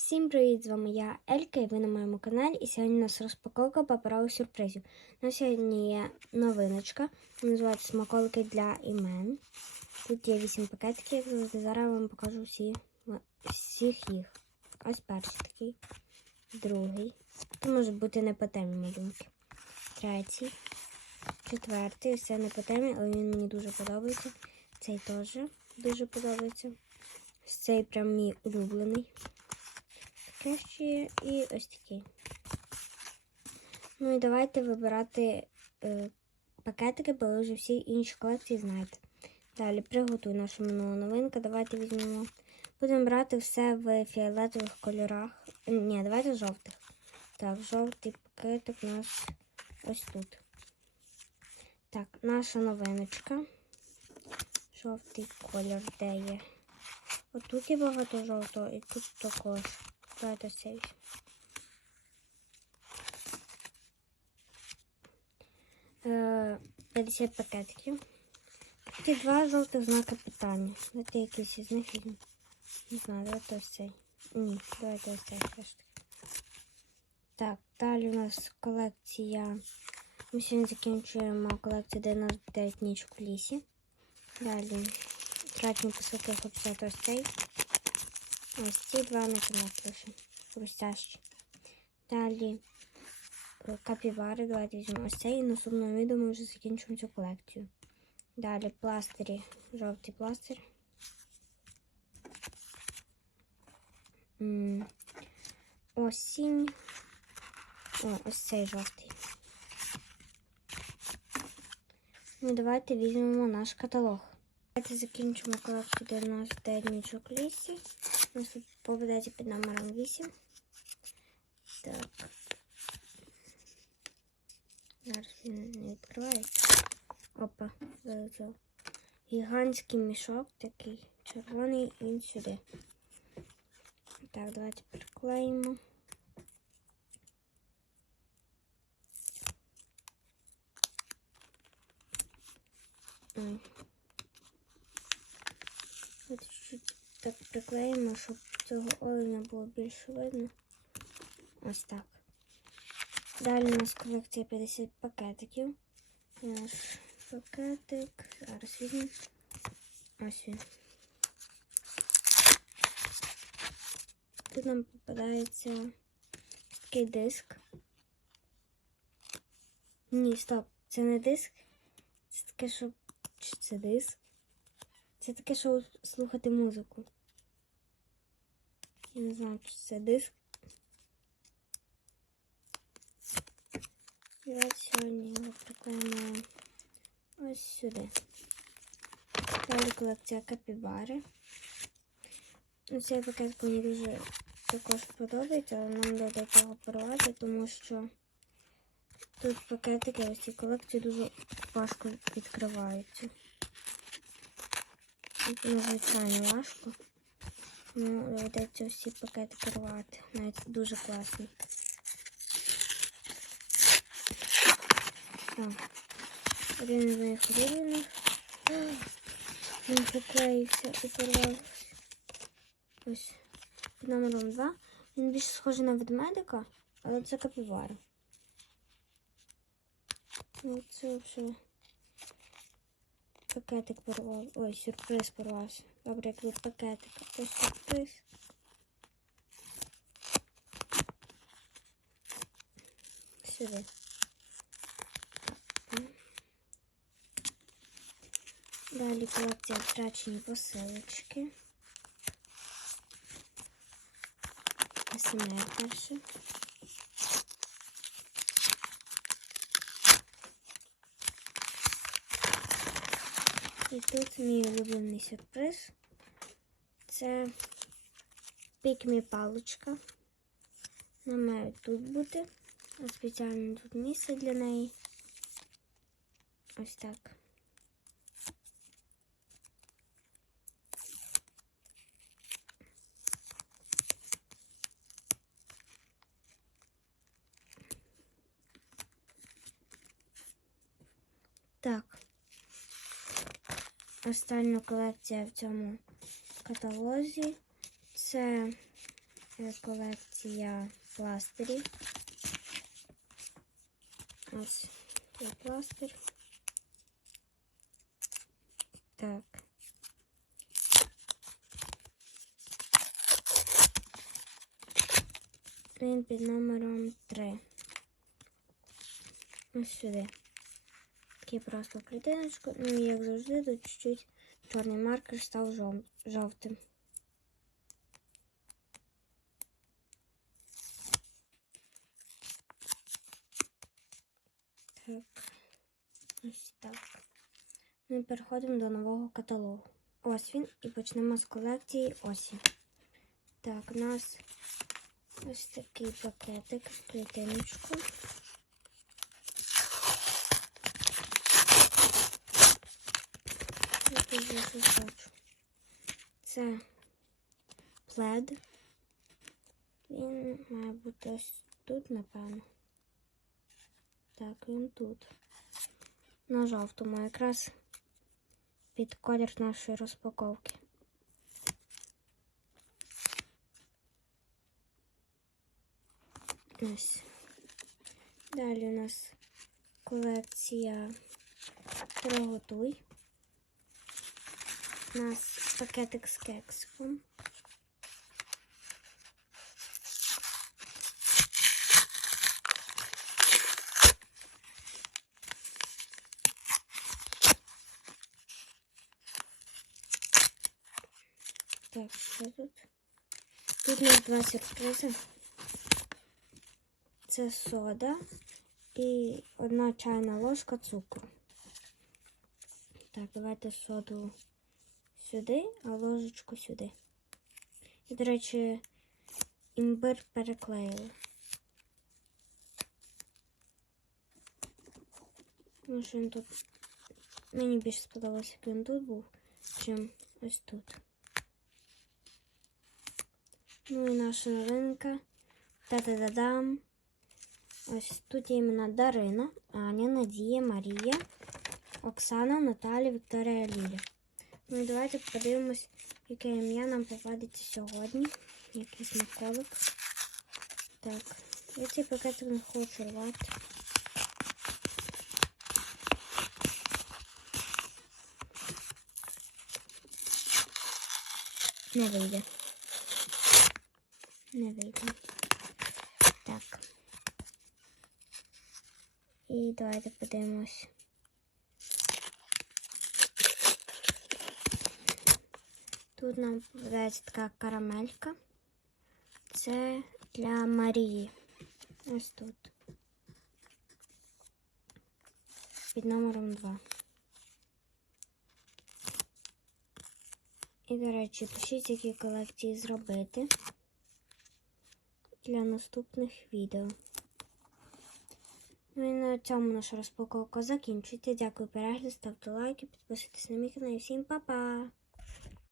Всім привіт! З вами я Елька і ви на моєму каналі. І сьогодні у нас розпаковка паперових сюрпризів. На сьогодні є новиночка. Називається смаколики для імен. Тут є 8 пакетиків, як завжди. Зараз я вам покажу всі, всіх їх. Ось перший такий, другий. Це може бути не по темі малюнки. Третій, четвертий. Ось це не по темі, але він мені дуже подобається. Цей теж дуже подобається. Ось Цей прям мій улюблений. Є і ось такий. Ну і давайте вибирати е, пакетики, бо ви вже всі інші колекції знаєте. Далі приготуй наша минула новинка. Давайте візьмемо. Будемо брати все в фіолетових кольорах. Ні, давайте жовтих. Так, жовтий пакетик у нас ось тут. Так, наша новиночка. Жовтий колір де є. Отут є багато жовтого і тут також. Цей. візьмемо. Е, 50 пакетиків. Є два жовтих знака питання. Давайте якийсь із них візьмемо. Не знаю, давайте ось цей. Ні, давайте ось цей все ж таки. Так, далі у нас колекція. Ми сьогодні закінчуємо колекцію 99 ніч в лісі. Далі тратні посилки хлопця ось цей. Ось ці два на кінець. Хрустящі. Далі е, капібари. Давайте візьмемо ось цей. І наступного відео ми вже закінчимо цю колекцію. Далі пластирі. Жовтий пластир. Осінь. О, ось цей жовтий. Ну, давайте візьмемо наш каталог. Давайте закінчимо колекцію 99 нічок лісі. У нас попадається під номером 8. Так. Не відкривається. Опа, залетів. Гігантський мішок такий червоний, він сюди. Так, давайте приклеїмо. Ой. Так приклеїмо, щоб цього оленя було більше видно. Ось так. Далі у нас колекція 50 пакетиків. Наш пакетик. Зараз візьмемо. Ось він. Тут нам попадається такий диск. Ні, стоп, це не диск. Це таке, що. Чи це диск? Це таке, що слухати музику. Я не знаю, чи це диск. От сьогодні його ось сюди. Далі колекція капібари. Ну, Цей пакет мені дуже також подобається, але нам треба цього порвати, тому що тут пакетики ось ці колекції дуже важко відкриваються. Тут надзвичайно важко. Ну, доведеться всі пакетики рвати. Навіть дуже класно. Один з моїх улюблених. Він поклеївся і порвався. Ось під номером 2. Він більше схожий на ведмедика, але це капібара. Ну, це взагалі пакетик порвав. Ой, сюрприз порвався. Добре, як від пакетика. Це сюрприз. Сюди. Далі колекція втрачені посилочки. СМР перше. І тут мій улюблений сюрприз. Це пікмі паличка. Вона має тут бути. А спеціально тут місце для неї. Ось. Так. Остання колекція в цьому каталозі. Це е, колекція пластирів. Ось цей пластир. Так. Він під номером 3. Ось сюди. Такий просто клітиночку. Ну і як завжди, тут чуть-чуть чорний маркер став жов- жовтим. Так. Ось так. Ну і переходимо до нового каталогу. Ось він. І почнемо з колекції осі. Так, у нас ось такий пакетик в клітиночку. Я тут вже бачу. Це плед. Він має бути ось тут, напевно. Так, він тут. На жовтому, якраз під колір нашої розпаковки. Ось. Далі у нас колекція Приготуй. У нас пакетик з кексиком. Так, що тут? Тут у нас два сюрпризи. Це сода і одна чайна ложка цукру. Так, давайте соду сюди, а ложечку сюди. І, до речі, імбир переклеїли. Ну, що він тут. Мені більше сподобалося, як він тут був, чим ось тут. Ну і наша новинка. Та-да-да-дам. Ось тут є імена Дарина, Аня, Надія, Марія, Оксана, Наталя, Вікторія, Ліля. Ну давайте подивимось, яке ім'я нам попадеться сьогодні. Який смаколик. Так, я цей пакетик не хочу рвати. Не вийде. Не вийде. Так. І давайте подивимось. Тут нам попадається така карамелька. Це для Марії. Ось тут. Під номером 2. І, до речі, пишіть, які колекції зробити для наступних відео. Ну і на цьому наша розпаковка закінчується. Дякую перегляд, ставте лайки, підписуйтесь на мій канал. Всім па-па!